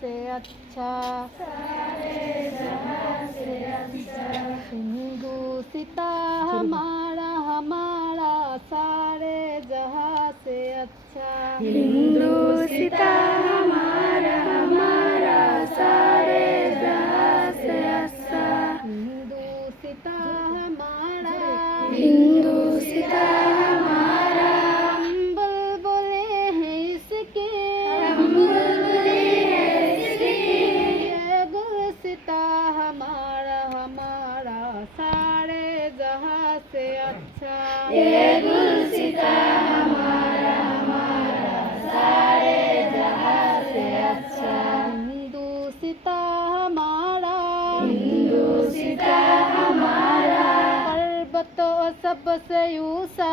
से अच्छा, हिंदुस्ता हमारा हमारा सारे जहां से अच्छा, हिंदुस्ता हमारा हमारा सारे जहां से अच्छा, हिंदुस्ता हमारा हिंदुस्ता हमारा हम बुलबुले हैं इसके, हम बुलबुले हैं इसके, ये गुलसिता हमारा हमारा सारे जहां से अच्छा, ये गुलसिता हमारा हमारा सारे जहां से अच्छा, हिंदुस्ता हमारा हिंदुस्ता हमारा पर्वतों सबसे ऊंचा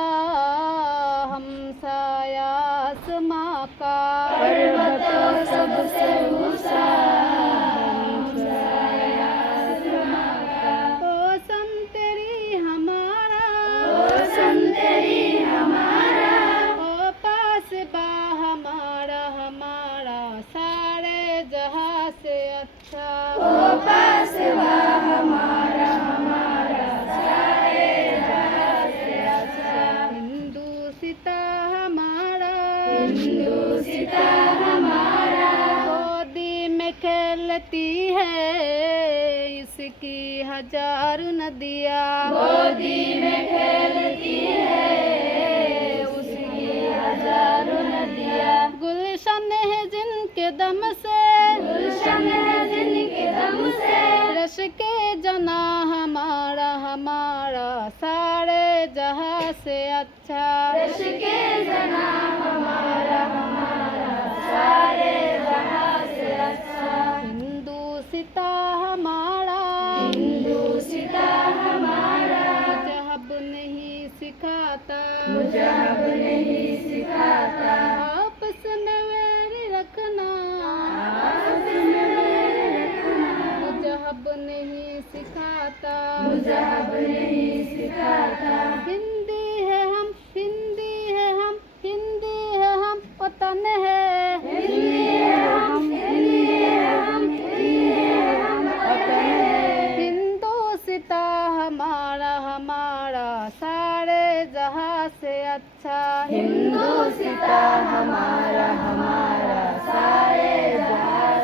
हमसाया आसमां का, पर्वतों सबसे ऊंचा हमसाया आसमां का, मौसम तेरी हमारा मौसम तेरी हमारा ओ पास बा हमारा हमारा सारे जहां से अच्छा, ओ पास बा हमारा हमारा सारे जहां से अच्छा, हिंदुस्ता हमारा हिंदुस्ता हमारा गोदी में खेलती है इसकी हजार नदियाँ, गोदी में खेलती है उसकी हजारों नदियाँ, गुलशन है जिनके दम से गुलशन है जिनके दम से, रश के जना हमारा हमारा सारे जहां से अच्छा, रश के जना हमारा हमारा सारे जहां से अच्छा, हिंदुस्ता हमारा हिंदुस्ता हमारा मजहब नहीं सिखाता, मजहब नहीं सिखाता, आपस में वैर रखना, आपस में वैर रखना, मजहब नहीं सिखाता, मजहब नहीं सिखाता, हिंदी है हम हिंदी है हम हिंदी है हम वतन है, हिंदी है हम हिंदी है हम हिंदी है हम वतन है, हिंदुस्ता हमारा हमारा सारे जहां से अच्छा, हिंदुस्ता हमारा हमारा सारे जहां